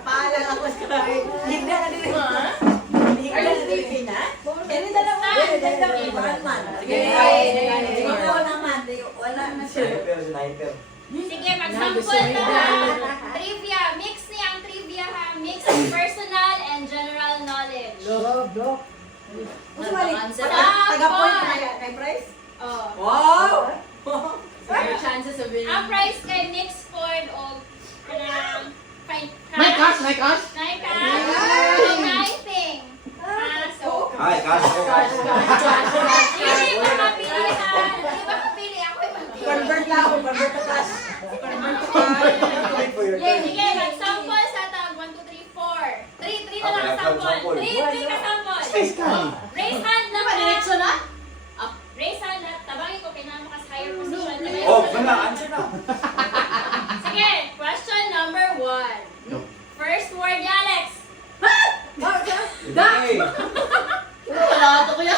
Paalang ako sa hindi na din. Hindi na din na. Kaya dalawa. Wala na siya. Sniper. Sige, mag-sample na ha. Trivia. Mix niyang trivia ha. Mix of personal and general knowledge. Taga-point kay Price? Oh. Wow! Your chances of winning. Ang price kay Mix Ford o kanang May cash, may cash. knifing. So, Ay, kaso. hindi ba mapili ha? Hindi ba mapili? Ako yung mapili. Convert lang ako, convert to cash. Sige, mag-sample sa tag. 1, 2, 3, 4. 3 na lang ang sample. 3 ka sample. Space Sky. Raise hand lang ha. Diretso na? Raise hand na. Tabangin ko, pinamakas higher position. Oh, wala. Answer na. Sige, question number 1. First word ni Alex. Hey. Wala ito kuya.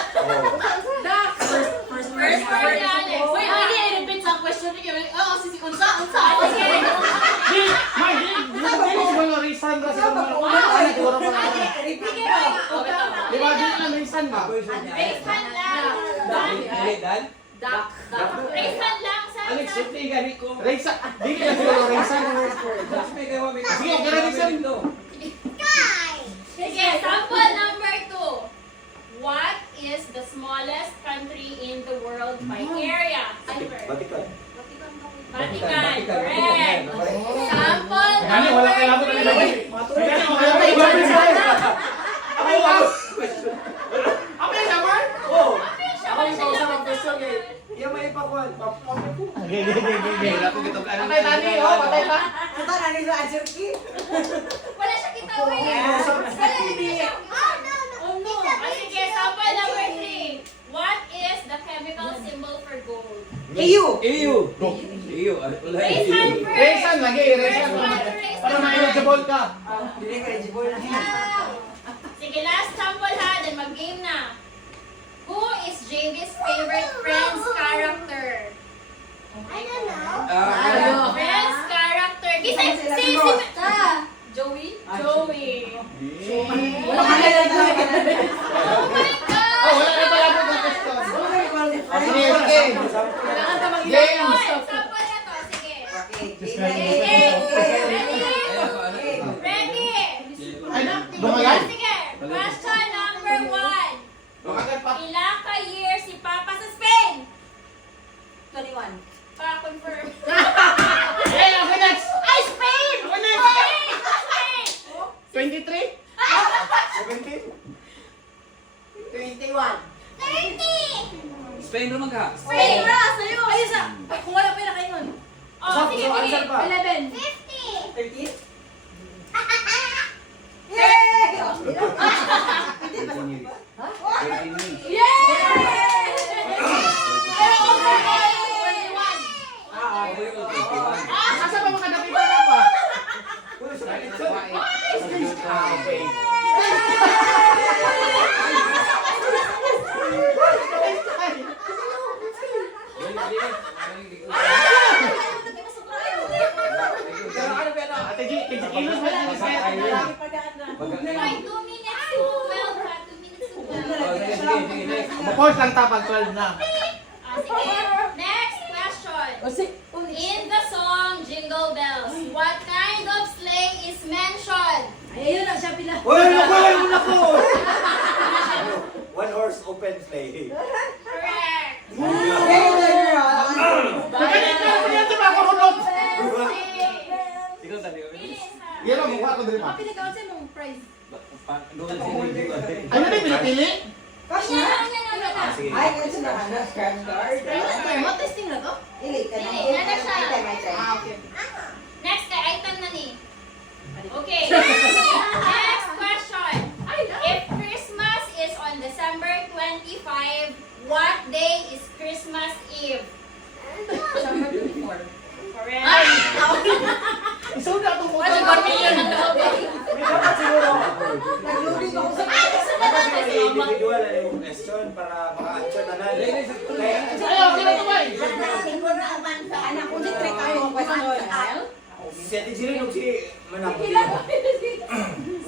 Duck. First word ni Alex. Wait, hindi i-repeat sa question niyo. Oo, si unsa. Sige. Hindi ko na reason ra sa mga. Siguro ko na. Sige. Di ba di na reason ba? Raise hand lang. Duck. Raise hand lang sa Alex, simple gani ko. Reason. Di ka siguro reason. Sige, okay na reason. Sige, sample number 2. What is the smallest country in the world by area? Cipher. Batikan. Vatican. Correct. Sample Gani wala kay labo number na 3. Gani wala kay labo. Apa yung number? Oh. Wala siya lang. Iya may pakuan. Patay tani, oh, patay pa. Ito na nito answer key. Wala siya kitawin. Wala siya. Oh no. Sige, sample number 3. What is the chemical symbol for gold? EU. Iyo. Iyo. Wala. Raise hand first. Reason lagi, reason. Para ma-eligible ka. Hindi ka eligible na yan. Sige, last sample ha, then mag-game na. Who is JV's favorite Friends character? Friends character. Kisa si Joey? Joey. Wala ka na talaga. Oh my God! Oh, wala kay pala ko question. Sige, sige. Kailangan ka mag Game. Sample na to, sige. Okay. Ready? Ay na, bumagal? Sige, question number 1. Bumagal pa. Ilang ka years si Papa sa Spain? 21. Pa-confirm. Eh, okay next. Ay, Spain! Okay next. Spain! 23? 17. 21. 30! Spain naman ka. Spain! Sa'yo! Ayun sa! Kung wala pa yun na kayo nun. Oh, sige, So, answer sige. pa. 11. 50! 13? Yay! Asa ba makadapit na pa? Ate G, kilos ba yung Wait, 2 minutes to 12 ha? 2 minutes to 12. Mapos lang tapag 12 na. Sige. Next question. In the song Jingle Bells, what kind of sleigh is mentioned? Ayun na siya pila. Wala ko. One horse open sleigh. Correct. Bakit ka mo yan sa mga kurunot? Ikaw tali. Yan ang mukha ko din pa. Pinagawa sa'yo mong prize. Doon si Ano na yung pinipili? Yan na. Sige. Ay, kasi na ano, scratch card. Mo testing na to? Ili ka na. Ili, nana siya. Ah, okay. Next kay item na ni. Okay. Next question. If Christmas is on December 25, what day is Christmas Eve? December 24. Correct. Isaw na itong Ano ba million ang tawag? May dapat siguro. Nag-loading ako sa Kasi individual na yung question para maka-answer na lang. Kaya, Ayaw, sila ito ba? anak ko si Trek.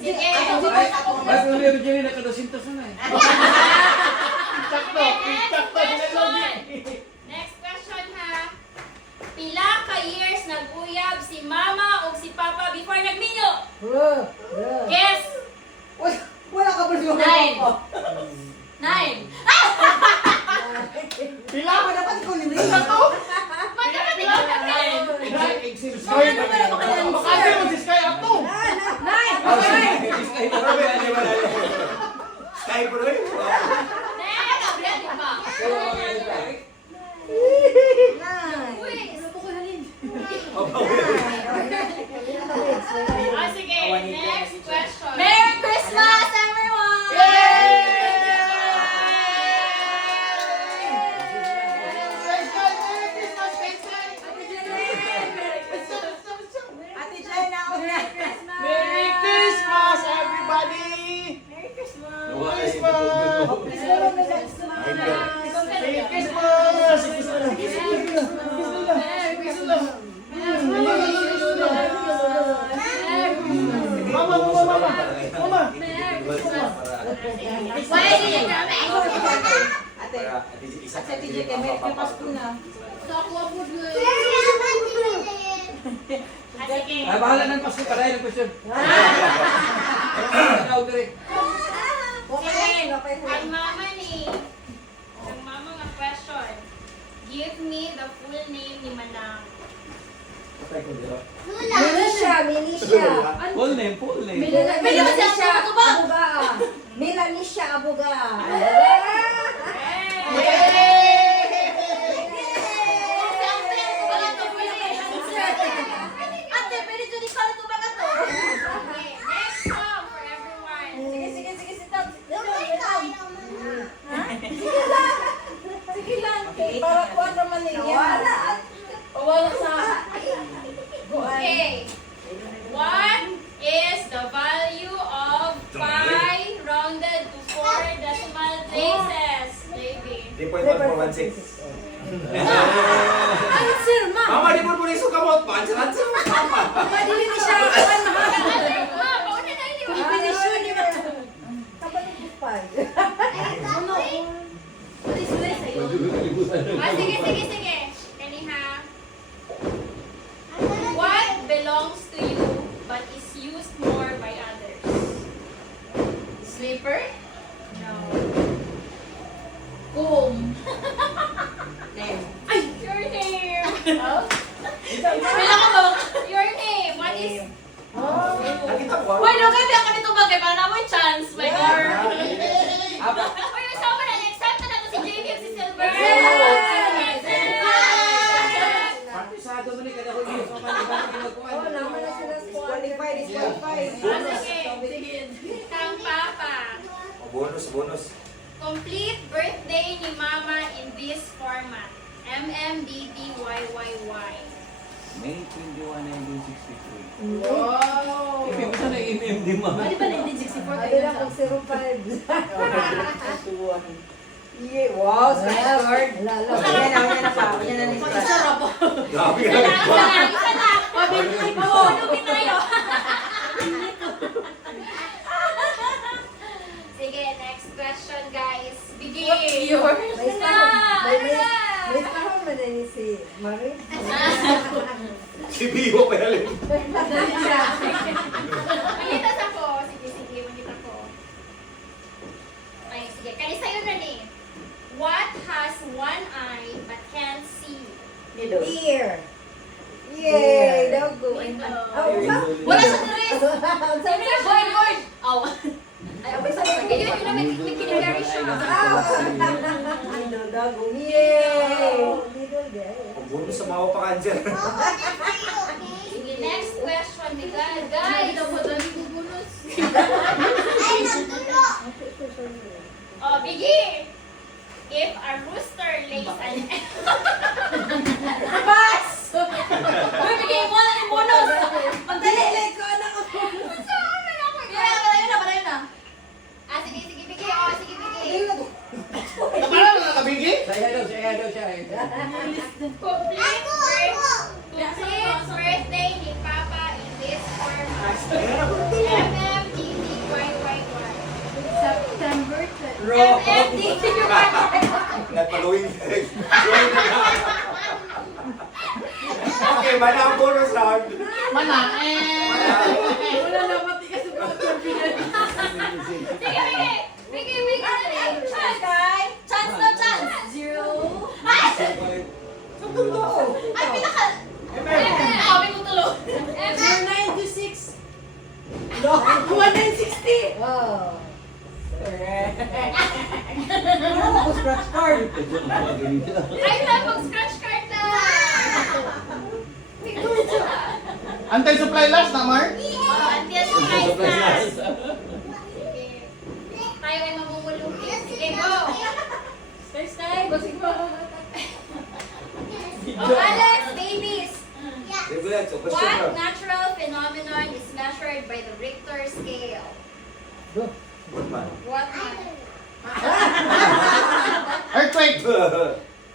Sige. Mas ulit yung dyan nakadasintas na eh. Sakto. Sakto. Next question ha. Pila ka years nag-uyab si mama o si papa before nagminyo? Guess. Wala ka ba yung 9. ko? 9. Pila ko dapat ko ni Rina. Magkakati ko na Sky. Makati mo si Sky ako. Sky bro eh. Next. Uy. Ah, sige. Next question. Merry Christmas, everyone! Ate Jai na ako na. Merry Christmas, everybody! Merry Christmas. Christmas! Merry Merry Christmas! Mama, mama, mama! Mama! Ate, Ate TJ kay Merry Christmas ko na. Ah, sige. Ay, bahala ng Pasko para yung question. Ikaw, direct. Okay, okay. Ang mama ni. Ang mama nga question. Give me the full name ni Manang. Milicia. Full name, full name. Milicia Abuga. Milanisha Abuga. Ate, pwede dyan ikaw ito ba ka to? Okay, next song for everyone. Sige, sit down. Sige lang. Para kuha naman niya. Wala sa... Okay. What is the value of 5 rounded to 4 decimal places? JB. 3.1416. Answer, ma. Mama, di mo po rin sukamot. Pansaran-saran mo, mama. Madili ni siya. Kapan mahal. Ma, pauna na yun. Definition ni ma. Kapan yung bukpay. Ah, sige. Kaniha. What belongs to you but is used more by others? Sleeper? No. Comb. Your name. Pila ka ba? Your name. What is... Nakita ko. Why, no, kaya ka nito bagay para na mo yung chance, my girl. Uy, usama na. Next time na nato si JB at si Silver. Partisado mo ni kada ko yung sa kanila. Oh, naman na sila disqualified. Sige. Kang Papa. Bonus. Complete birthday ni Mama in this format. MMDDYYY. May 21, 1963. Wow. Ibig ko na MMD mo. Di ba 1964 Abi na kung 05. Yeah, wow, Lord. Lalo. Yan na pa. Yan na next. Sarap po. Grabe ka. Isa na. Pabili pa mo. Tulungin tayo. Sige, next question guys. Begin. Yours? May tahon man na ni si Marie. Si Bibo pa yalim. Manitas ako. Sige, manitas ako. Ay, sige. Kani sa'yo na ni. What has one eye but can't see? Ear. Yay, dago. Ito. Wala sa dress. Board. Oh. Ay, okay sa Ayun, yun na may kinigari siya. Dago. Yay. Bonus sa mga pa-cancer. Sige, next question. Guys. Oh, Biggie. If a rooster lays an egg. Bas! Uy, bigay mo na yung bonus. Pagdali. Balay na. Ah, sige, Biggie. Oh, sige, Biggie. Napala na nakabigi? Saya daw siya. Complete birthday ni Papa in this format. FFDDYYY. September Nagpaluin. Okay, mana ang bonus round? Mana? Wala na mati ka sa mga confidence. Bigay na rin. Chance na chance. 0. Ay, pinaka... Sabi ko tulo. 0926. No, 1960. Oh. Wala ko scratch card. Ay, tapos scratch card na. Antay supply last na, Mark? Until surprise last. Tayo ay mamumulukin. Sige, go. First time. Go, sige po. Alex, babies. Regulate, so question What round. natural phenomenon is measured by the Richter scale? What man? What man? Earthquake!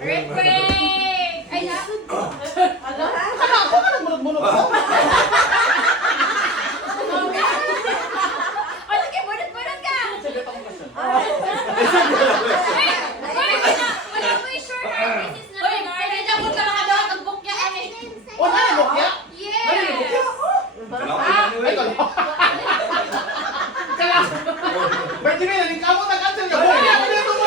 Earthquake! Ay, na. Ala? Ano ako? Ano bulog-bulog ko? O, sige, bunot-bunot ka. Sagot ako kasi. Hey, wala mo yung short arm pieces na Uy, pwede dyan mo ka mga daw. Nag-book niya kami. O, nalibok niya? Yes! Ay, kala. Kala. Pwede rin, hindi ka mo nag-answer ka. Buhay ako dito mo.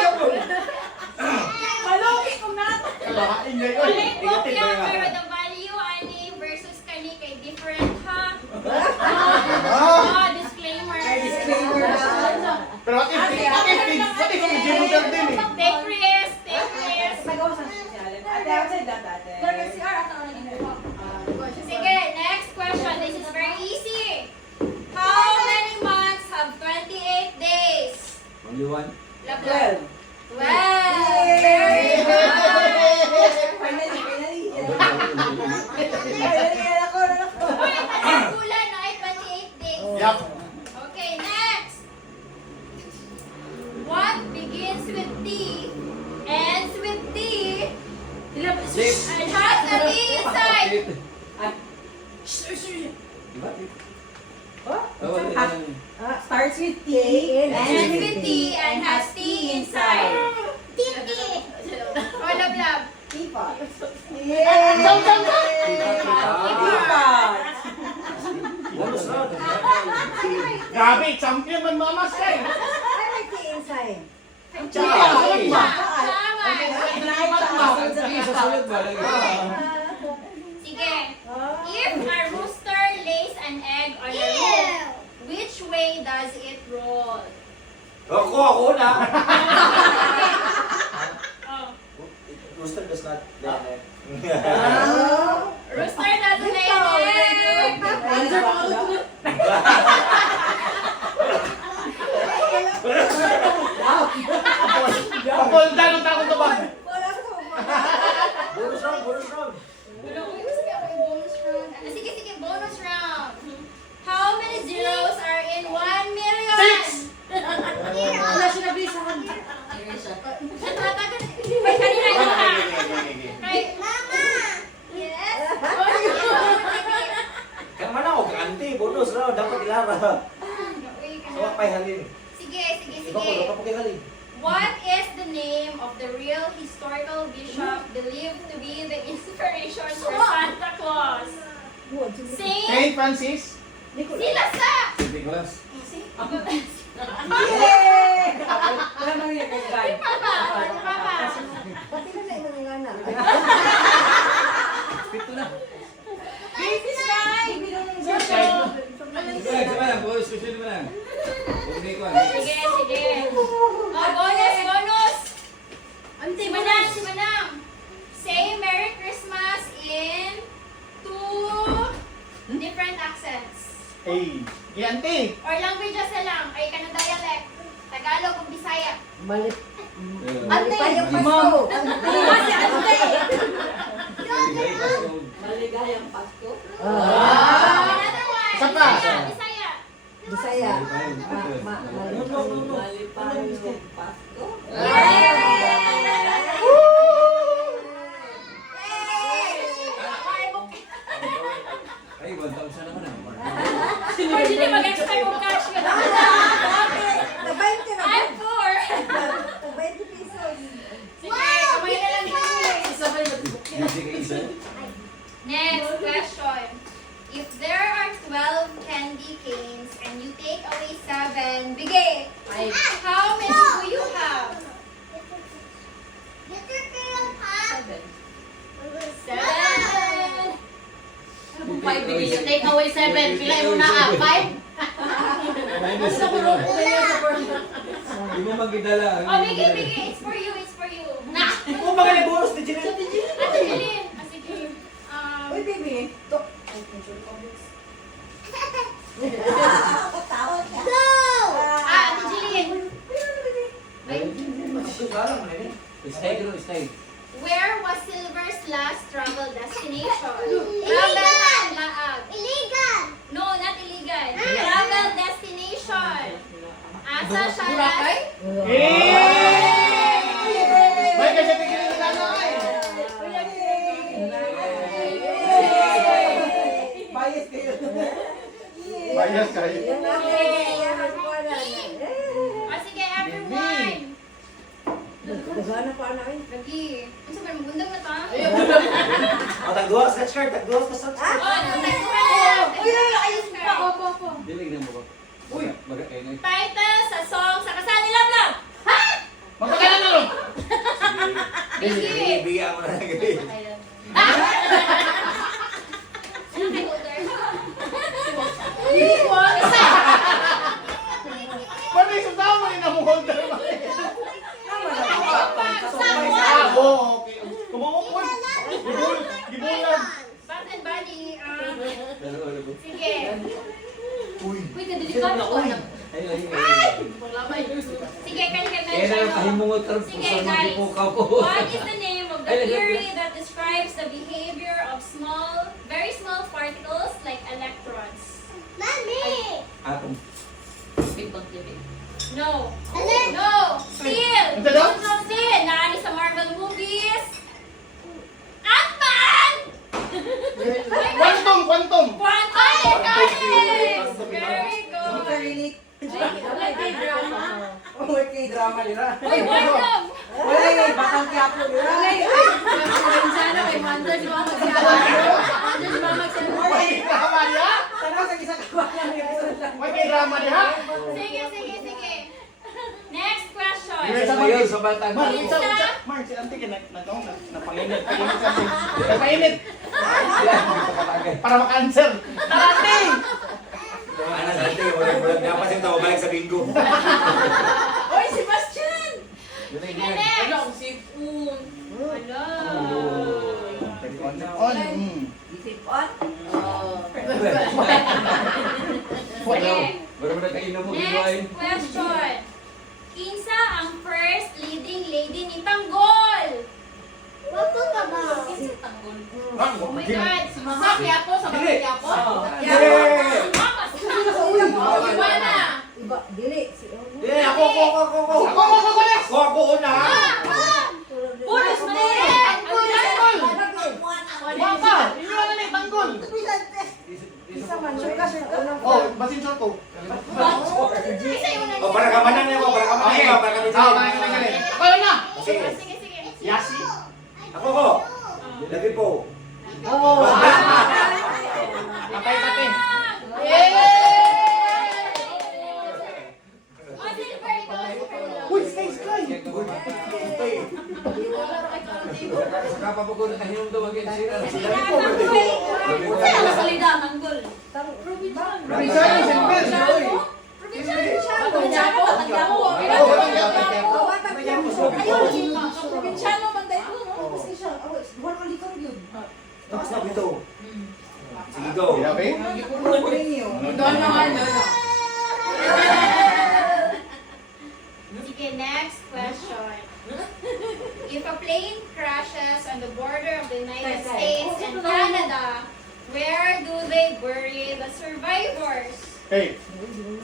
Malungkit kung nato. Kala, ingay ko. Negative pero the value ani versus kani kay different ha. Oh, disclaimer. Pero what if hindi mo din eh? Take risk, take risk. Nagawa sa sosyal. Ate, ako sa'yo dati, ate. Sige, next question. This is very easy. How many months have 28 days? Only one. Labla. 12. 12. Very good. Finally. Uy, ang bulan no, ay 28 days. Yup. Okay, next. What begins with T, ends with T, and has a T inside? Starts with T. Ends with T and has T inside. Oh, love. Teapot. Bonus round. Grabe, champion man mamas ka eh. I like the inside. Tsaka, sulit ba? Tama. Sige, sa sulit ba? Sige. If a rooster lays an egg on a roof, which way does it roll? Ako na. Oh. Rooster does not lay Rooster doesn't lay an egg. Answer mo ako. Kapol, dalong takot ka ba? Wala ka Bonus round, bonus round. Sige, bonus round. How many zeros are in 1 million? 6! Wala siya nabili sa hand. Wait, kanina ito ka. Right. Yes? Kaya man ako, kaante, bonus round. Dapat ilara. Sawak pa'y halin. Sige. Iba ko, dapat pa kay halin. What is the name of the real historical bishop believed to be the inspiration for Santa Claus? Saint Saint Francis? Sila sa! Nicholas. Wala nang yung guide. Papa. Pati na na yung mga anak. Pito na. Sige. Oh, bonus. Si Manang. Say Merry Christmas in 2 different accents. Hey, Iante. Or languages na lang. Ay, kanang dialect. Tagalog o Bisaya. Malip. Malipay yung Pasko. Maligayang Pasko. Another one. Isa pa. Bisaya. Bisaya. Malipay. Malipayang Pasko. Ay, 1,000 naman ah. For 7. Pila yung una ah? 5? Minus Sa sa puro tila. ko na yun sa first. Hindi mo magidala. Oh, Biggie, Biggie, it's for you, it's for you. Na! Kung magaling bonus ni Jeanette. Ate Jeline. Ah, sige. Uy, baby. Tok. Takot ka. Ate Jeline. Stay, girl, stay. Where was Silver's last travel destination? Travel laag. Illegal! No, not illegal. Travel destination. Asa siya Boracay? May kasi tigil na nanay. Bias kayo. Bias kayo. Yan ako. Yan ako. O sige, everyone. Nagana pa na eh. Lagi. Ano sabi, magundang na ta? O, tagduwas ka shirt, tagduwas ka shirt. Oh, nagtagpuan. ayos pa. Opo. Dilig na mo ba? Uy. Magkakainay. Title sa song sa kasal ni Lablab. Ha? Magkakainay na rin! Biggie. Bigyan mo na ng gabi. Ano kay Holder? Paano yung tama rin ang holder mo? Ah, oo, okay. Kumukupon. Gibulan. Bath and Body. Sige. Uy. Uy, kadelikado ko. Sige, can you Kaya na lang pahimungot ka Sige, sa mga guys. ipukaw ko. What is the name of the theory that describes the behavior of very small particles like electrons? Mami! Atom. Big Bang Theory. No. Alin? No. Still. Ano daw? No, still. Naano sa Marvel movies? Ant-Man! Quantum! Quantum! Got it! Very good. Relate. May drama. Oh, may K-drama nila. Uy, Quantum! Uy, batang kiyapo nila. Sana kay Manda, di ba magsiyawa? Manda, di ba magsiyawa? May drama niya? Sana sa isang kawalan ng episode lang. May drama niya? Sige, sige, sige. Next question. Sa mayon, sa batang. Mar, isa. Mar, si Auntie ka napanginit. Painit sa akin. Napainit. Para maka-answer. Ate! Ano sa atin, walang napasin tao, balik sa bingo. Uy, si Bastian! Sige, next. Wala akong sipon. Hello. On. Isip on. Sige. Baru mo na kainom mo, Next question. Kinsa ang first leading lady ni Tanggol? Wato ka ba? Isip tanggol. Oh my God. Sa Quiapo, sa Barangay Quiapo? Yay! Mama, Oh, iba na. Iba, dili. Si Eh, ako. Ako una. Pulos mo na yan. Papa, inyo na ni tanggol. Isa man, suka. Oh, basin short ko. Isa yung una O, para kamanan niya ako, para kamanan niya, para kami Ah, kaya. Ako na. Sige. Sige, sige. Yasi. Ako ko. Lagi po. Oh. Kapay kate. Oh, silver ito. Uy, sky. Saka pa po ko nakahinom daw agad sila. Kaya salida, tanggol. Rizal, Silver. Quiapo, Tanggamo. Probinsyano man tayo. Mas isa. Buwan ka likod yun. Tapos na ito. Sige, go. Grabe. Kukunin niyo. Doon naman, doon. Sige, next question. If a plane crashes on the border of the United States and Canada, where do they bury the survivors? Hey.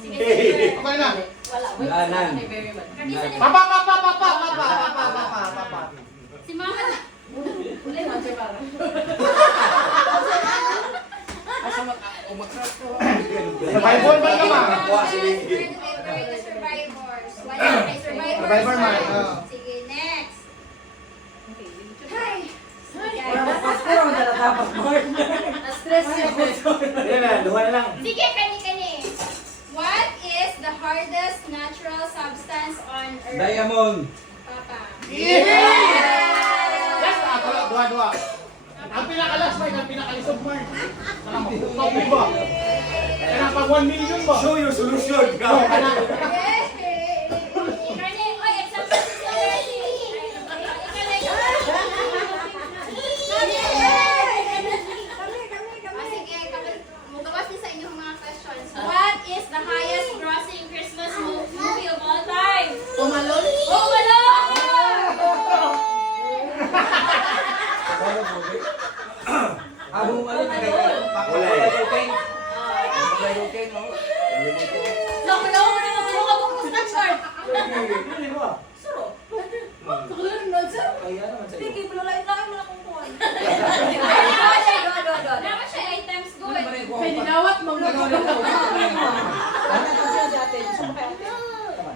Sige, sige. Okay na. Wala. Lanan. Very well. Kabisa ni Papa. si Mama na. Uli, answer para. Survivor ba naman? Where do they bury the survivors? Wala may survivors. Survivor man, Sige, next. Hi. Pero ang dapat mo. Na-stress siya. Sige na, luha na lang. Sige, kani-kani. What is the hardest natural substance on Earth? Diamond. Papa. Yes, ako lang. Dua. Papa. Ang pinakalas ba, ang pinakalisod Mark. Copy ba? Kaya pag 1 million ba? Show your solution. Go, kana. Kani, oy, except for si Alexi. Sige, magawas din sa inyong mga questions. What is the highest grossing Christmas movie of all time? Home Alone? Home Alone! Ako ano Wala Wala eh. King. Wala King, no? Naku, rin ang mga bukos na chart. Pili mo. Tukulan nun, sir. Kaya naman sa'yo. Sige, malalain-lain mo na kung kuhan. Naman siya items good. Pininawat mo na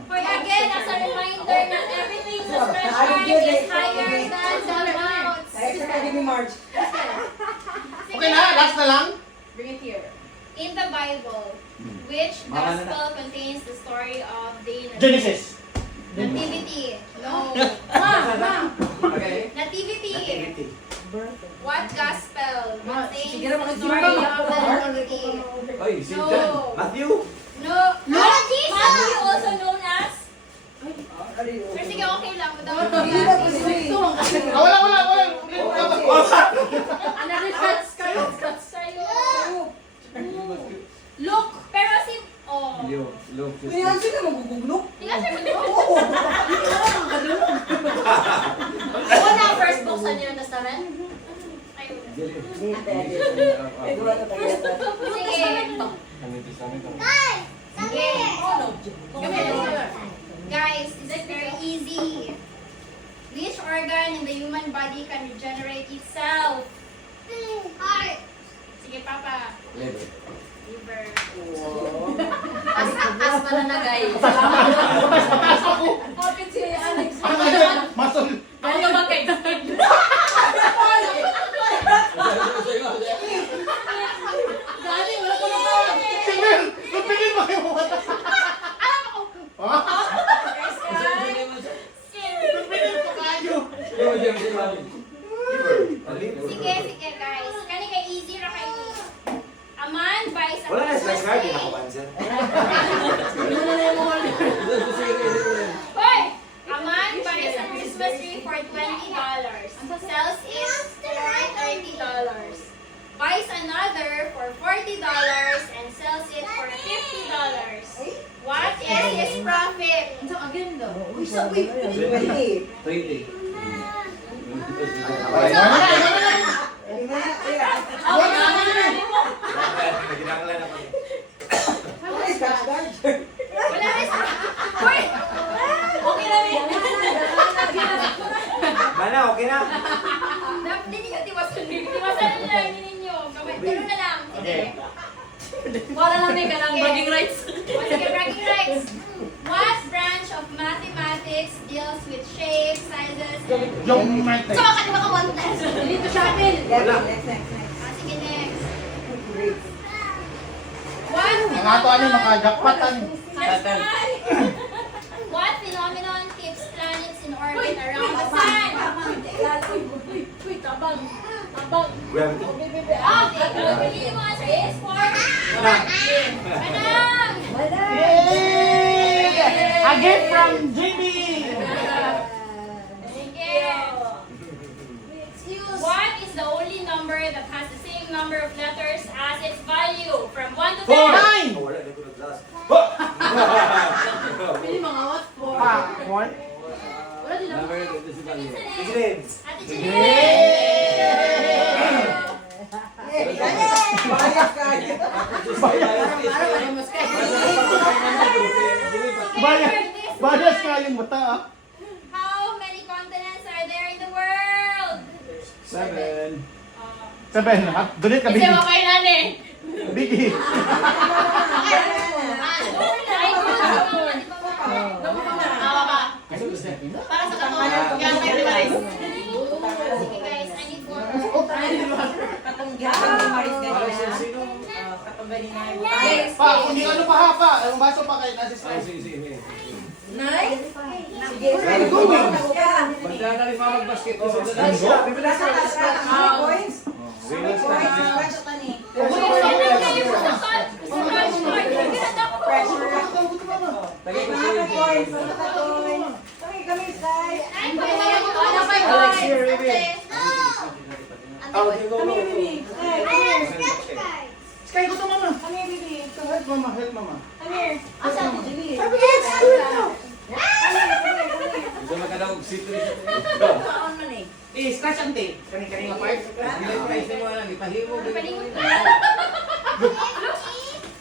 For again, as a reminder that everything sa spreadsheet is higher than the amounts. Okay na, last na lang. Bring it here. In the Bible, which gospel contains the story of the Genesis. Nativity? No. Okay. Nativity. Activity. What gospel contains sige the naman, story of the Nativity? Oy, si John. No. Matthew. No. Matthew, also known as? Pero sige, okay lang. Without Wala. Look. Pero si... Oh. Look. Kaya sila maguguglok. Tingnan siya mag- Oo. Ako na ang first book sa New Testament. Ayun. Sige. Sige. Guys, this is very easy. Which organ in the human body can regenerate itself? Heart. Sige, Papa. Liver. Asma na na, guys. Kapit si Alex. Masol. Ano ka ba, guys? Dali, wala ko naman. Simil, napilin mo yung mata. Ha? Napilin ko kayo. Sige, sige, guys. Kani kay easy ra kay ni. A man buys a Wala na sila Christmas card. Hindi tree. na ako answer. Hoy! A man buys a Christmas tree for $20. Sells it for $30. Buys another for $40 and sells it for $50. What is his profit? Sa again daw. Uy, 20. Ginagalan ako. Wala rin sa... Hoy! Okay na rin. Mana, okay na? Hindi niyo tiwasan. Tiwasan lang ninyo. Pero na lang. Sige. Wala lang din ka ng bragging rights. Sige, bragging rights. What branch of mathematics deals with shapes, sizes, and... Yung Martin. So, ka di ba ka one test? Dito sa akin. Wala. Sige, next. Ang ato ano, makajakpat ano. What phenomenon keeps planets in orbit around the sun? Uy, tabang. Tabang. Gravity. Pili mo answer is for... Manang! Yay! A gift from Jimmy! Sige. What is the only number that has the same number of letters as its value? From 1 to 10? 9! Oh, wala. Hindi ko nag-last. Pili mga what for? One. Wala din ako. James. Ate Yay! Bias ka yung mata ah. How many continents are there in the world? 7. 7. Dulit ka, Kasi Biggie. mo kay nani. Biggie. Tama ba? Para sa katawan. Kaya tayo di ba rice? Okay guys, I need more. Pa, kung di ano pa ha pa. Ang baso pa kay assist. Nine? Banda na rin mga mag-basketball. Bibila sa last Points? Venus na. Scratch ka ni. Tagay ko Mga siya. ka-coins, mga ka-coins. Kami, guys. Alex here, baby. Oh, you go, Kami, go, baby. go. Sky, gusto mama. Kami, baby. Help mama, help mama. Come here. Asa ni Jimmy? Come here. Gusto makadawag citrus. Saan man eh? Scratch ante. Kani-kani nga part. Dili ko isa mo lang ipahimo.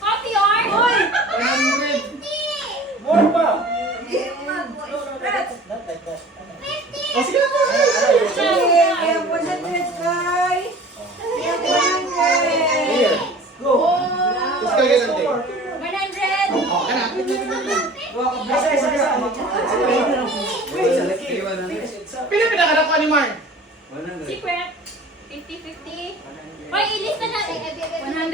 Copy or? 100. More pa. Scratch. Not like that. Oh, sige na po. Okay, we have 100, guys. We have 100. Here. Go. Gusto ka ganun, te. 100. Oh, kana. Isa. Pila pinakadakuha ni Mark? Secret. 50-50. Hoy, ilis na lang.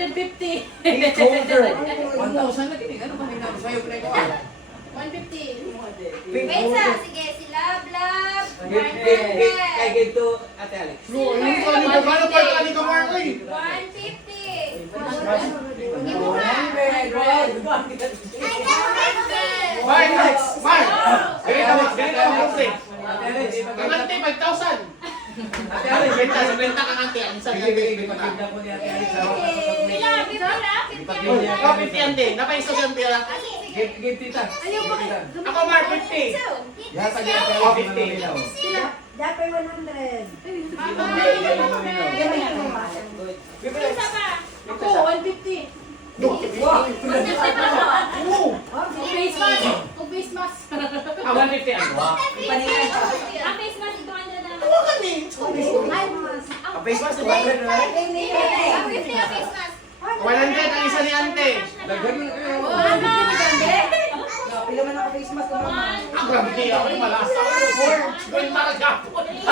150. Colder. 1,000 na kini. Ano ba hinabi sa'yo? Pre ko. 150. Wait sa, sige, si Love Love. Kay gito Ate Alex. Bro, ano ka ni Gagano pa ka ni Mark? 150. Mark, Mark. Ganito mo kasi. Ate Alex, Ang ante 5,000. Ate Alex, Benta ka ante. Ang isa Sige, sige, ipakita ko ni Ate Alex. Pila, 50 na. 50 Ikaw 50 ante. Napaiso yung pila. Give tita. Ako Mark 50. Yaha sa Ate Alex. 50. Dapat 100. Isa pa. Ako, 150. Wow. Kung face mask. Kung face mask. 150 ano? Ang face mask, 200 na. Ano ka ni? Ang face mask, 200 na. Ang 50 ang face mask. 100 ang isa ni ante. Dagdag mo na kayo. Pila man ako face mask ko, mama. Ang grabe kayo. Ako yung malasa. Gawin talaga. 150.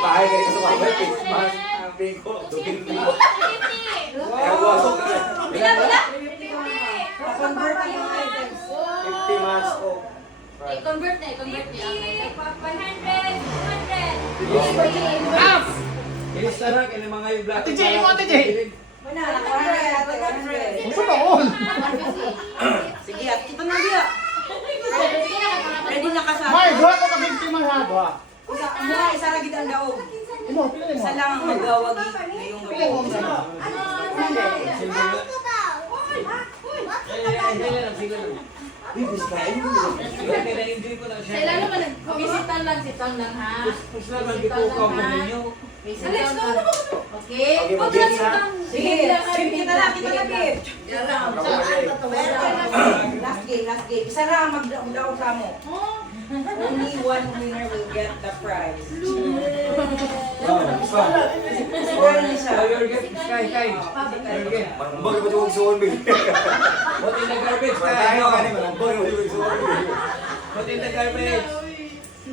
Bahay kayo sa mga face mask. Ang pingo, dugin na. 50. Kaya wasok na. Pila mo na? 50. Convert ko yung items. 50 months off. I-convert na, i-convert 50. niya. 100. 200. Half. Ilis na lang, kaya mga yung black. Ate Jay, mo, Ate Jay. Wala, 100. Gusto ba all? Sige, at ito na dia. Ready na ka sa. Mark, wala ko kabintiman haba. Isa lagi ang daog. Imo, pila mo. Isa lang ang magawagi ngayong Pila mo. gabi. Bibis kain. Enjoy ko lang siya. Sila naman, visitan lang si Tang lang ha. Push lang, magkikukaw ko ninyo. Visitan lang. Okay? Okay, mag-get na. Sige, kita lang, kita lang, babe. Last game. Isa lang magdaog sa mo. Only one winner will get the prize. Siguro ni siya. Kay. Marumbag pa yung suon, baby. Put in the garbage, Tayo Kay. ka ni marumbag yung suon, baby. Put in the garbage.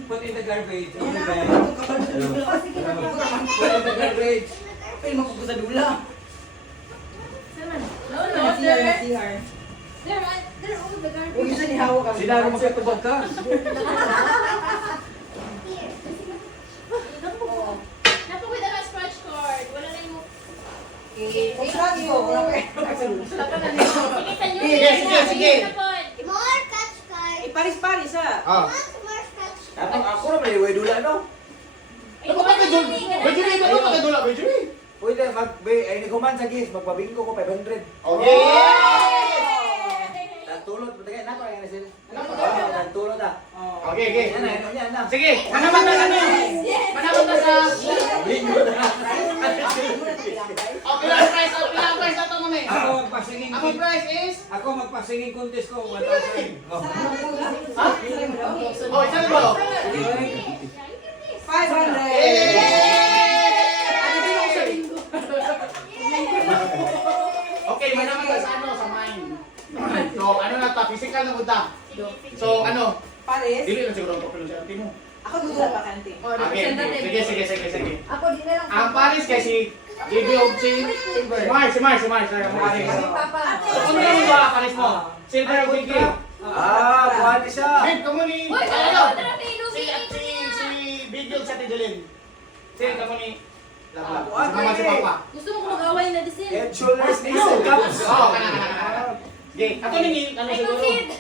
Put in the garbage. Yan na, Put in the garbage. Ay, mapupunta dula. Sir, CR. they're all the garbage. Huwag isa ni Hawa kami. Sila mo magkatubag ka. Napagod na scratch card. Wala na yung... Huwag sa lagi ko. Sige, tanyo. Sige. Paris-paris ha. Ah. Ako naman yung dula, no? Ano ba kayo? Bajuri, ano ba kayo? Bajuri. Pwede, ay nagkuman sa gis, magpabingko ko 500. Okay. Nagtulot, patagay na pa yan sila. Nagtulot ah. Okay. Yan na. Sige, manaman na ano? Manaman na sa... Okay, last price. Ilang price na ito, mami? Ako magpasinging Ang price is... Ako magpasinging contest ko 1,000. Ha? Oh, isa na ba? 500. Okay, manaman na sa ano, sa mind. So, ano na ta, physical na punta. So, ano? Paris. Dili na siguro ang papel sa auntie mo. Ako dudula pa kanti. Okay, sige. Ako din na lang. Ang Paris kay si JB og si Mars. Ang Paris. Papa. So, kung ano ba Paris mo? Silver og Vicky. Buhati siya. Babe, kamu ni... Uy, Ano? wala na kayo. Si Big Yog sa Tijalin. Sige, kamu ni... Mama si Papa. Gusto mo mag-away na disin? Head, shoulders, knees, and cups. Oo, kana. Sige, ato ningin, ano I siguro? concede.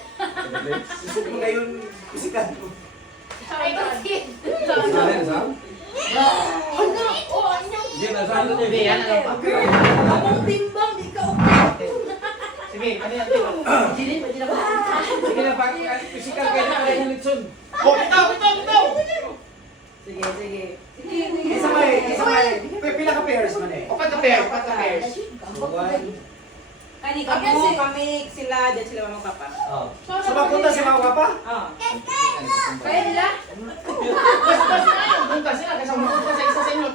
Gusto ko ngayon, physical. I concede. Sige, nasaan na Hindi, yan ano pa. Akong timbang, di ka okay. Sige, ano yan? Sige. Jilin, pwede na ba? Sige na, physical kayo na kaya ng litson. Oh, bitaw! Sige, sige. Isa may. Pila ka pairs man eh. Upat na pairs, upat na pairs. Kani kami, sila, dyan sila mga papa. So magpunta si Mama Papa? Kaya nila? Punta sila, kasi pumunta sa isa sa inyo.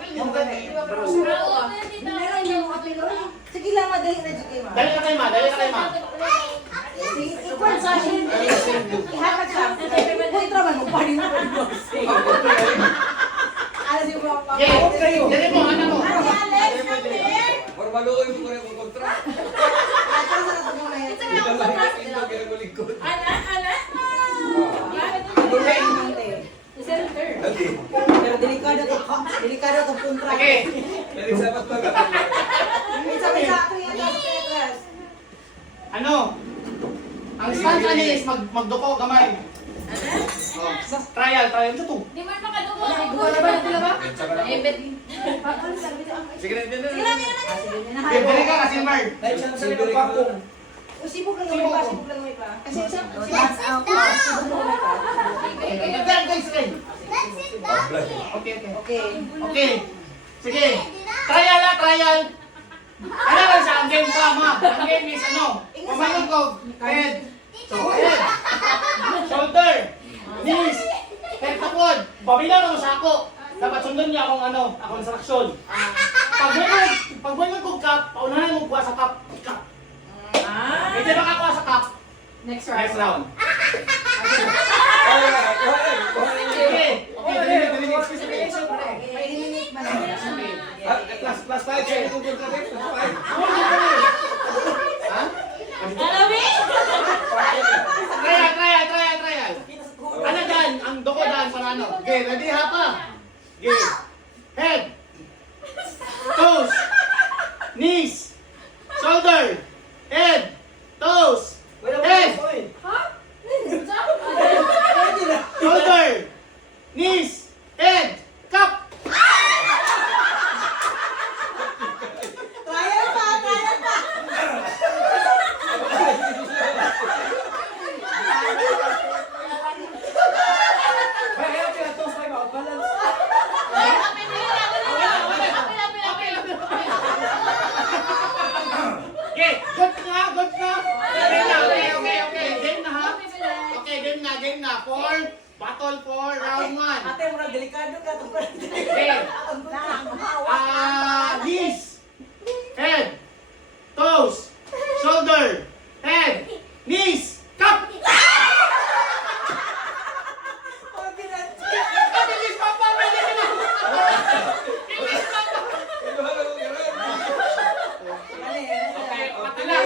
Meron yung mga pinoy. Sige lang, madali na dyan kayo, ma. Dali ka kay Ma, dali ka kay Ma. Sige, ikuan sa akin. Ihatag sa akin. Kontra man, magparin mo. Alas yung mga papa. Okay, dali mo, ano mo. Or maluoy mo rin ang kontra. Atas na ito muna yan. Ito kinagulikod. Okay. Pero delikado to kontra. Okay. Dali sabat pa ka. May sa ako yan, Petras. Ano? Ang stance ani is magduko gamay. Oh, trial sa to. Di man makadugo. Wala ba? Wala ba? Ebet. Sige na, dyan na. Dili ka kasi Mark. Dahil siya sa likod pakong. Sibuk lang naman pa, sibuk lang naman pa. Kasi isa, Dagdag guys rin. Okay. Okay. Sige. Trial. Ano lang siya, ang game ka, ma. Ang game is ano? Pumayong ko. Head. Head. Shoulder. Knees. Head tapod. Pabilang ako sa ako. Dapat sundan niya akong instruction. Pag buwan kong cup, paunahan mo kuha sa cup. Hindi makakuha sa cup. Next Next round. Okay. Okay. Pa-eliminate man. Plus 5 siya yung kontra rin. Plus 5. Ha? Alawi? Trial. Ano dyan? Ang doko dyan para ano? Okay, ready ha pa? Okay. Head. Toes. Knees. Shoulder. Head. Toes. Head. Shoulder. Knees. Head. Cup. Trial pa. Okay, good na. Okay. Game na. Battle for round 1. Ate, murag delikado ka to. Okay. Knees. Head. Toes. Shoulder. Head. Knees. Cup. Bilis papa. Okay, patala.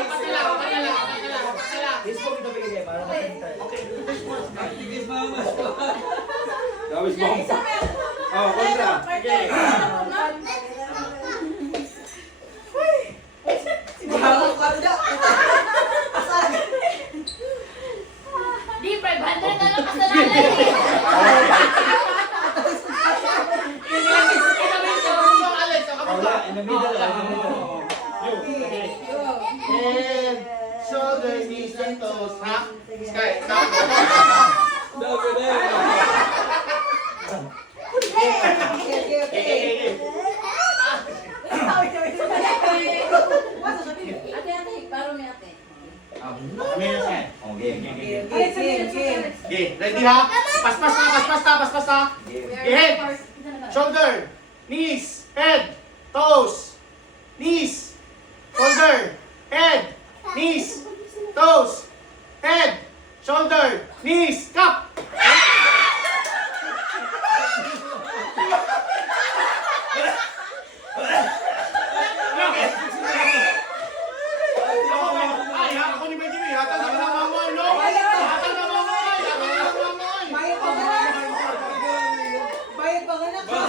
Facebook ito bigay para makita. Tigis mama. Dawis mo. Oh, kontra. Bago ka rin. Di, 500 na lang kasalanan eh. Wala, in the middle. Head, shoulders, knees, and toes. Ha? Sky, stop. Dago na. Okay. Ate, paro mi ate. Kami na siya. Okay. Okay. Ready ha? Paspas na. Head, shoulder, knees, head, toes, knees, shoulder, head, knees, toes, head, shoulder, knees, cup. Ako ni Benjamin, hatang na mamoy, no? Hatang na mamoy. Bayad pa nga na ka.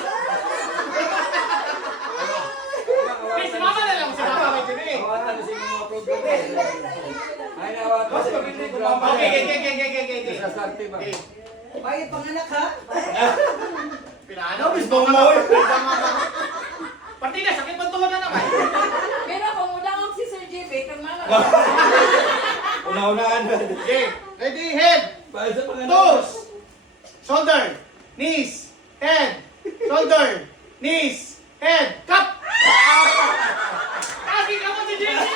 Okay. Sasarte ba? Okay. Bayad panganak ha? Pinano, gusto mo. Partida, sakit man tuhod na naman. Pero kung unang si Sir JB, kang mga Una-unaan. Okay, ready, head. Paano sa pangalan? Toes, shoulder, knees, head, shoulder, knees, head, cup! Kasi ka mo si Jesse!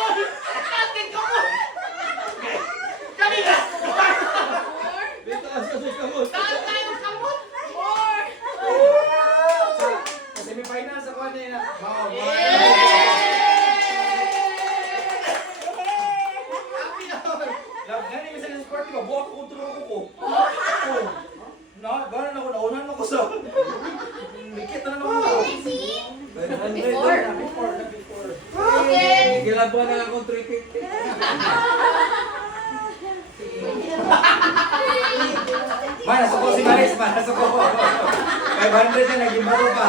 Kasi ka mo! Kanina! Dito ka sa sukamot. Saan tayo kamot? more. Sa semifinals ako na yun. Love, nga namin sa sport, di ba? Buwak ko kung tulong ko. Gano'n ako, naunan ako sa... Mikit na naman ako. Before. Okay. Ginabuhan na akong 350. Ma, nasuko si Maris, ma, nasuko. 500 na naging baro pa.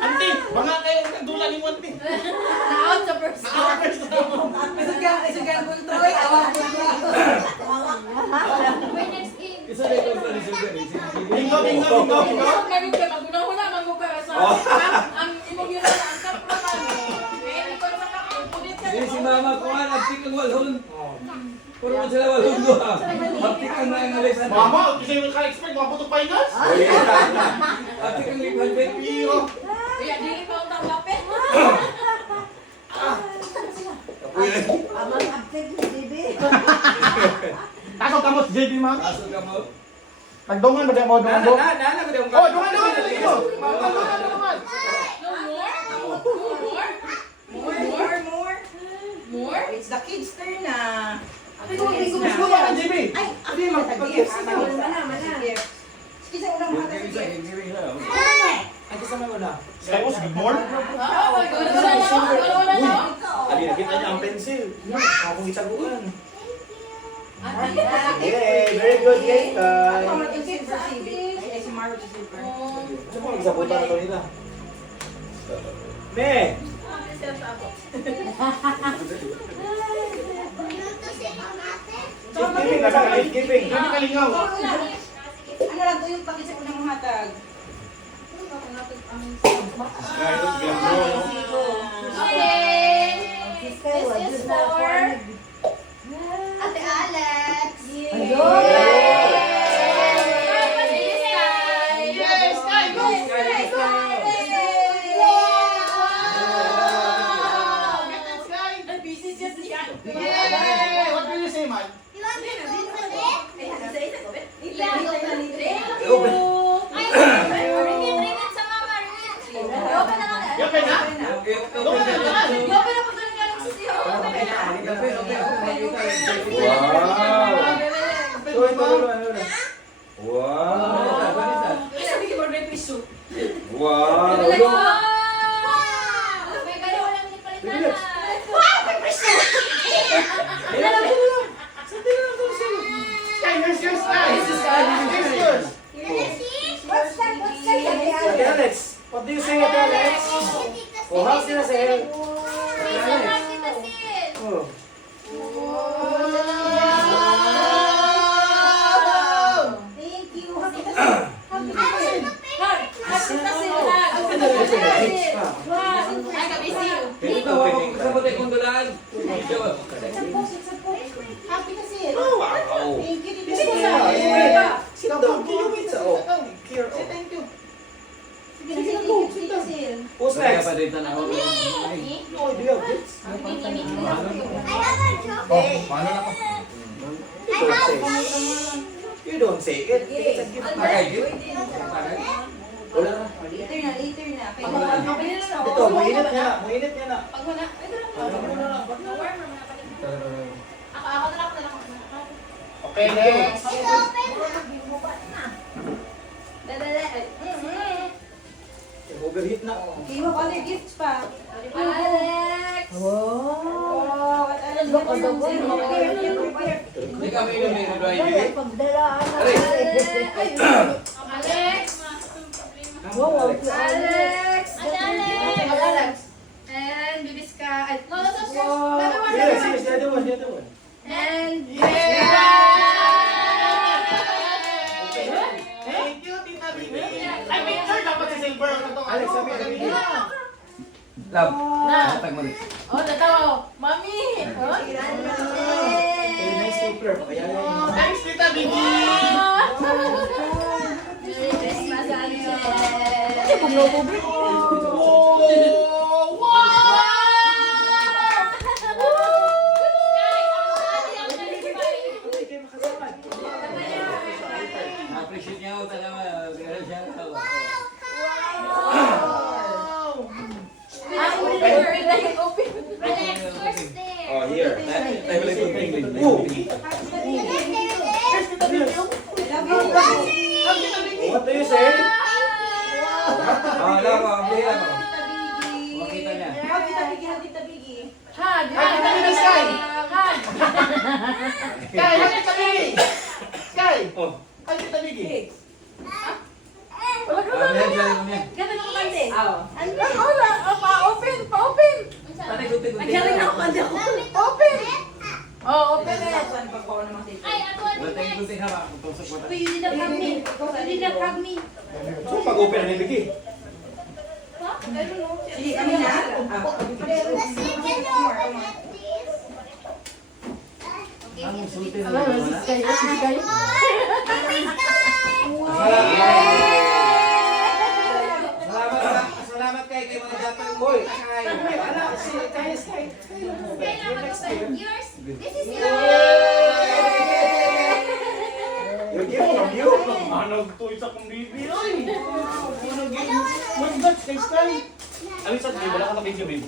Ante, mga kayo nagdula ni Monte. Na-out sa first round. Isang ka kontroy, awag ko Wait, next game. Isa na ito sa resume. Bingo. Ngayon ka, maguna-huna, maguga sa... Ang imong yun ang kapra ka. Kaya hindi ko naman nakupunit ka. Hindi si mama ko nga, nagtik ang walhon. Puro mo sila walhon ko ha. Nagtik ang mga Alexander. Mama, kasi yung ka-expect, mga puto finals? Nagtik ang lipan baby. Kaya dili pa ang tawapin. Amang update ni JB. Takot kamot si JB, ma. Kaso ka mo. Nagdungan ba mo? Nana ko daw. Oh, dungan. No more? More? It's the kids' turn na. Gusto ba ang JB? Ay, hindi mag-gift. Sige, sa unang mga Ay, kasama mo na. Tapos, good morning. Wala na. Ali, nakita niya ang pencil. Akong itaguan. Ate. Yay, very good game, Ako guys. mag-gift for si Ay, si Maro si Silver. Saan mo nagsabutan na ito nila? Me! Gift giving, nasa ka gift giving. Hindi kalingaw. Ano lang to yung pakisa ko ng hatag? Okay. This is for Ate Alex. Ayun! Yes, Sky, go! Yay! What will you say, man? Ringit sa mama, ringit. Yope na? Dungan na, dungan. Wow! Wow! Wow! Sky, here's yours, Sky. Here's yours. What's that? Ate Alex, what do you say, Ate Alex? Oh, how's sila sa head? Oh. Thank you. Happy na Ito, kasama tayo kondolaan. Happy kasi. Wow! Thank you. This is sit down, give you pizza. Oh, here. Oh. Thank you. Who's next? Oh, Me. do you have kids? Oh, paano na ko? You don't say it. It's a gift. Wala na. Later na. Ito, mainit niya na. Okay, next. Overheat na. Okay, what other gifts pa? Alex! Oh, what other Look on the gifts? wall. Hindi kami yung may drive. Pagdalaan. Alex! Wow, Alex! Ate Alex! And bibis ka. No, that's okay. Wow. Baby, Yes, yes, the other one, the other one. And Thank you, Tita Bibi. Ay, picture dapat si Silver. Alex, sabi ka rin. Love. Na. Hatag mo rin. Oh, natawa. Mami! Oh? Okay, nice stapler. Kaya yan. Thanks, Tita Bibi. Merry Christmas, Angel. Oh, wow! Appreciate niya ako talaga. Meron siya. Alex, yours there. Oh, here. Tayo lang yung tingling. Oh, what do you say? Ah, alam ko. Ambil ako. Makita niya. Hug! Happy Tita Sky. Sky, happy Tita Bibi. Sky, Oh. happy Tita Bibi. Wala ka Ah, na. meron siya rin niya. Wala. Pa-open! Pa-open! Pare, guti-guti. Open! Oh, open it. Ay, ako Wala din tayong next. guti hawak. Tusok mo You didn't hug me. You didn't hug me. So, pag-open na ni Sige, kami na. Ang sulti na Alam mo, si Sky. Si Sky. Salamat kay mga datang boy. Kaya naman open. Yours. This is yours. Yung gift from you. Ano to isa kong bibi? Ay! What's that, Sky Sky? Ay, sa tabi, wala ka na video, babe.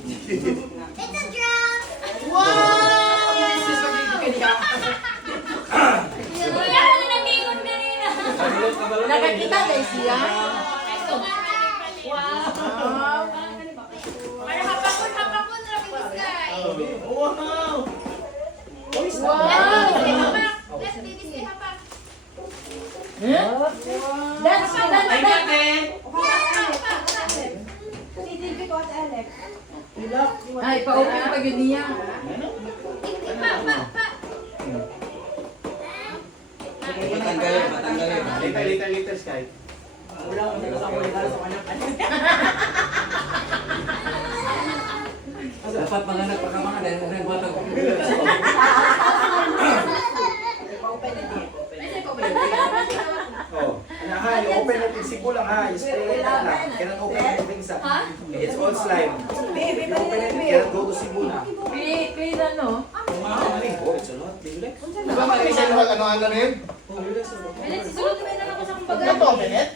Kuya, ano nag-iingon kanina? Nakakita guys siya. Ito nga, balik. Wow. Para hapakon, Rabi Sky. Wow! Let's do Wow. this hapak. Let's do this hapak. That's Ay, gate! Ay, pa-open pa yun niya. Pa. Matanggalin, matanggalin. Later, Sky. Dapat mga nagpakamanga dahil rin ba ito? Oh. Ano, ha, you open it in sipo lang ha. You spray it lang. Cannot open it in sa. It's all slime. You open it, cannot go to sipo na. Kaya ano? Oh, it's a lot. Relax. Di ba mali sa ano rin? Oh, relax. Bilis, susunod mo na ako sa kumbaga. Ito, Benet?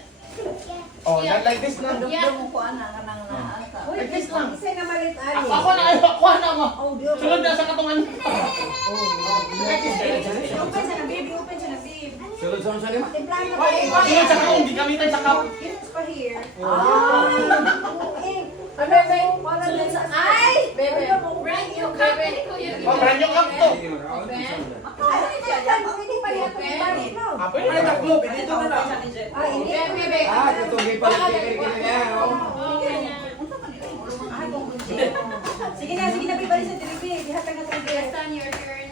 Oh, like this lang. Yeah. Like this lang. Isa na malit ali. Ako na mo. Oh, Dios. Sunod na sa katungan. Open siya na, baby. Open siya na, babe. Sulod-sulod sa lima. Timplahan na Ay, pa. yun sa katungan, hindi kami tayo sa kap. Kinos pa here. Ay, bebe. Para din sa... Ay! Bebe. Brand new carpet, Kuya. Oh, brand new cup to. Ay, hindi pa yan. Ah, pwede Ay, na. taklo. Dito na lang. Ay, hindi. Bebe. Ah, katungin pala kikiri-kiri niya. Ay, kung sige na, bibali sa television. Dihatag na sa television. Son, your turn.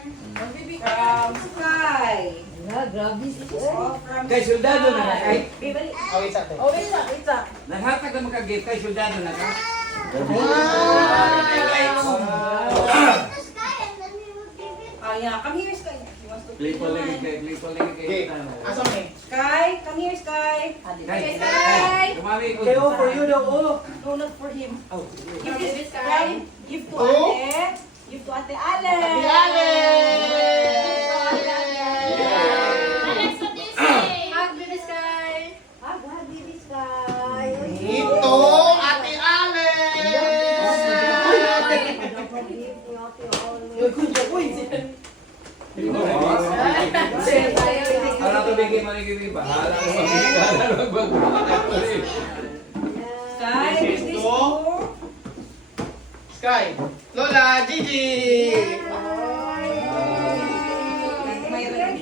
From Sky. Grabe. Oh, from Kay soldado na ka. Kay Bibali. Oh, wait sa atin. Oh, wait lang, wait lang. naghatag na makagit kay soldado na ka. Ah, yeah. Come here, Sky. She wants to Play play paligid naman. kay, play paligid kay. Okay. Asa mo eh? Sky, come here, Sky. Kay, kumami ko. Okay, oh, for you daw. Oh. No, not for him. Oh. Give this Sky. Give to Oh. Ate. Give to Ate Ale. Happy Ale! Alex, what do you say? Hug, baby Sky. Ah, buhat, baby Sky. Ito, Ate Ale! Para to bigay maligid ba? Hala ko magbigay. Sky, This is give this to- to... Sky, Lola, Gigi! Mayroon.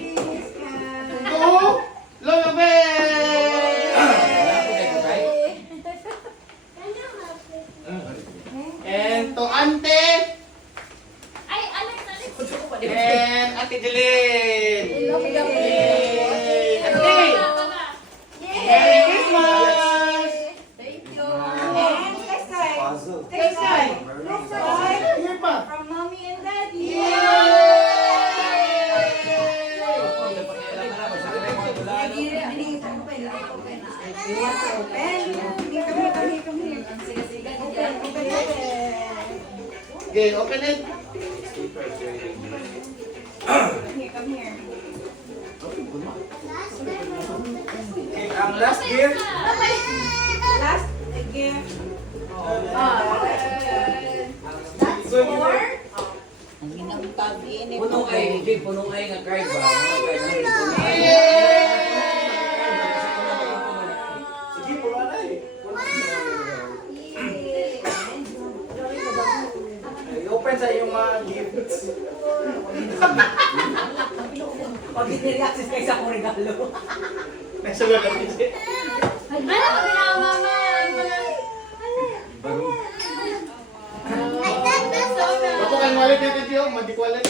To Lola Bell! And to Ante! Ay, Alex. You want to open? Come here. Open. Okay, open it. Come here. Okay, ang last gift. Last gift. So, Punong ay, hindi, punong ay nga card ba? sige, puro na eh. I-open sa iyong mga gifts. Pag access kayo sa akong regalo. Nasa wala kasi. Ano ba ginawa, mama? Ako kan wallet yung video, magic wallet.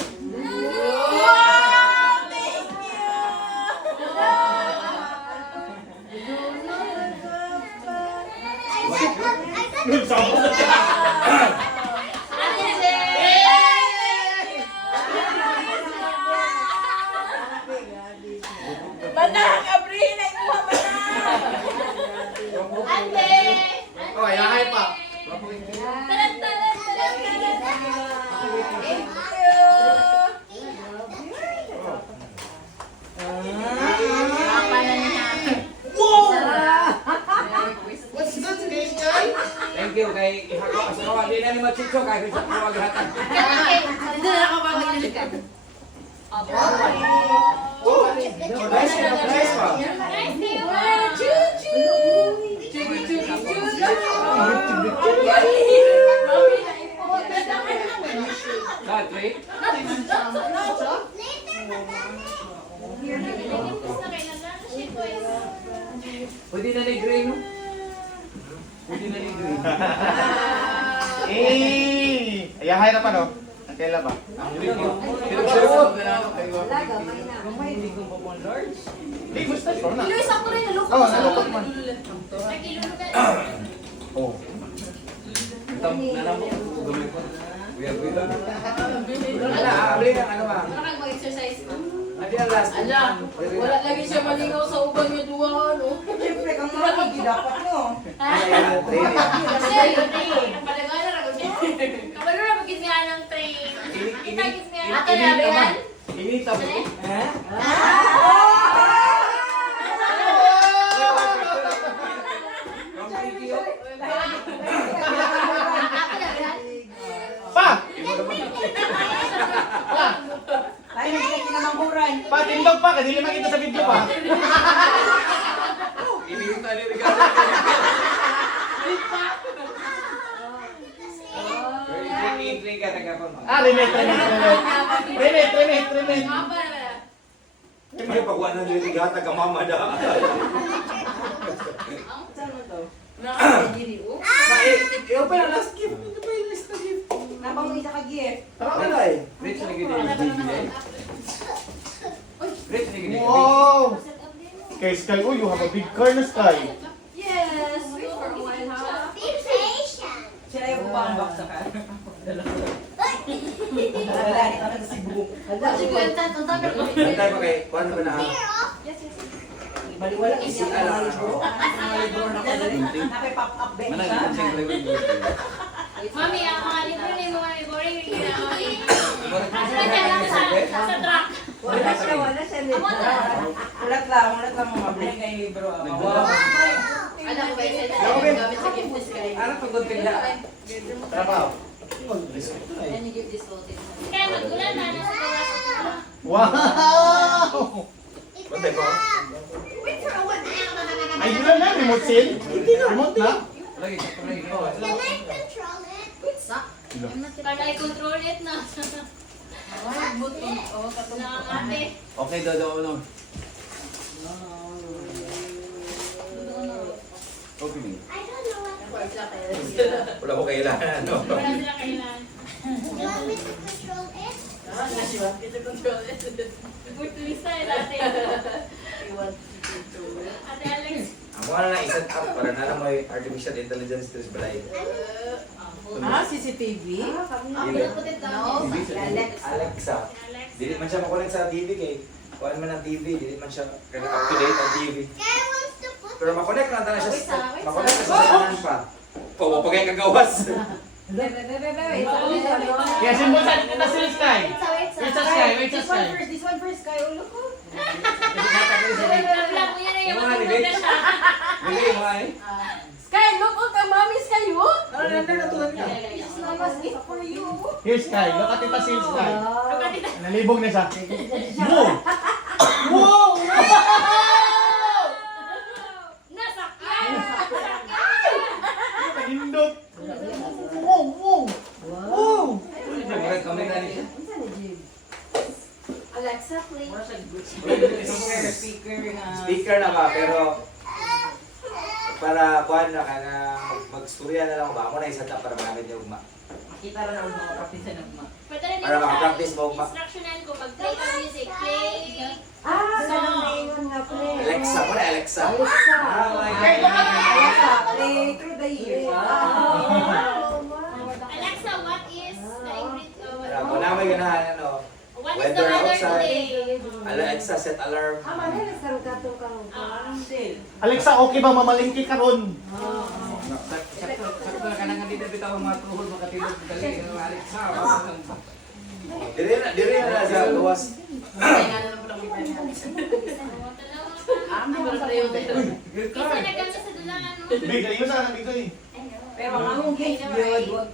Manang, abrihin na ikuha Ate! Oh, yahay pa. Taran, taran, taran, taran. What's that, guys, guys? Thank you kay Asawa. Di na ni Machicho kay sa pawagatan. Oh, nice pa. Nice to you, Lahat, right? Pwede na ni green. Pwede na ni green. Eh, yahay na pa no? Ang kailan ba? Ang green yun. Pinagsagot ka na ako kay Hindi ko pa pong large. Hindi, gusto ko na. Luis, ako rin nalukot. Oh, nalukot man. Nakilulugan. Oh. Nanamo ko gamay ko. Kuya, kuya. Wala, abli ng ano ba? Para kang mag-exercise mo. Adi ang last. Ala, wala lagi siya malingaw sa uban niya duwa, no? Siyempre, kang mga dapat nyo. Ano yan, training. Kasi, train. Palagay na rin. Kapag na magiging niya ng train. Itagit niya. Ato na ba yan? Inita mo. Ato na ba yan? Pa! Ay, nagkaki na ng buray. Pa, tindog pa, kasi hindi makita sa video pa. Inita ni Ricardo. Drink ka tagapon. Ah, remake. Mapa na ba? May pagwa na nililigata ka mama da. I-open ang last gift. Ano ba yung last na gift? Nabang mo isa ka gift. Wala eh. Rich na gini yung baby. Rich na gini. Wow! Kay Sky, oh, you have a big car na Sky. Yes. Go for a while, ha? Sila yung bubambak sa ka. Lalani ka na sa Cebu. Antay pa kay, kuhan na ba na? Baliwala kasi ang mga libro. Ang mga libro na kadali. Napay-pop-up ba Mana siya? ni siyempre ko. Mami, ang mga libro ni mga boring rin na. Asa ka lang sa truck. Wala siya. Amo na. Ulat lang mga bling kay libro. Wow. Alam ko ba yung gamit sa gift ni Sky? Ano tugod bigla? Trabaho. Kaya magulan na nasa gawas. Wow! Bantay ko. Ay, yun na, remote sale? Remote na? Lagi, lagi. Can I control it na? Nakakate. Okay, dodo no. Opening. Wala ko kailangan. No? Wala sila kailangan. Portugista eh dati. Ate Alex. Ang mga na iset up para na lang may artificial intelligence stress balay. CCTV? Put it down. Alexa. Alex. Dili man siya makulit sa TV kay kuhaan man ng TV, hindi man siya kaya up-to-date ang TV. Pero makonect na tayo siya sa makonect na siya sa tanan pa. Pawa pa kayo kagawas. Kaya simbol sa kita sa sky. Wait sa sky, wait sa sky. This one first, Sky. Ulo ko. Vlog mo yan yung matulog na siya. Bigay mo ay. Sky, look on kay Mommy's kayo. Ano nandiyan na tulad niya? Mas gift for you. Here's sky. Look at it sa sky. Look at it. Nalibog na siya. Wow! Wow! Nasakyan! Nagindot. Wow! Wow! Wow! Kami na niya. Alexa, play. Speaker na ba, pero para kuhaan na ka na magstorya na lang ba? Ako na isa ta para magamit niya ugma. Kita rin ako mga kapitan ng mga. Pwede rin Para makapractice mo ba? instructional ko pag-play ka music. Play. Ganun na yun nga, play. Alexa mo na, Alexa. Alexa. Ah, my Okay, God. Alexa, play through the years. Alexa, what is the ingredient? Para kung na may ganahan, ano, What is the weather weather outside. today? Alexa, set alarm. Mahilig sa rugatong karong. Alexa, okay ba mamalingki ka ron? Sakto na ka na nga dito bitaw mga tuhod makatilog dali ng Alexa. Diri na sa luwas. Kasi nagkanta sa dulangan mo. Big, ayun na, nandito eh. Pero ang among gift yun,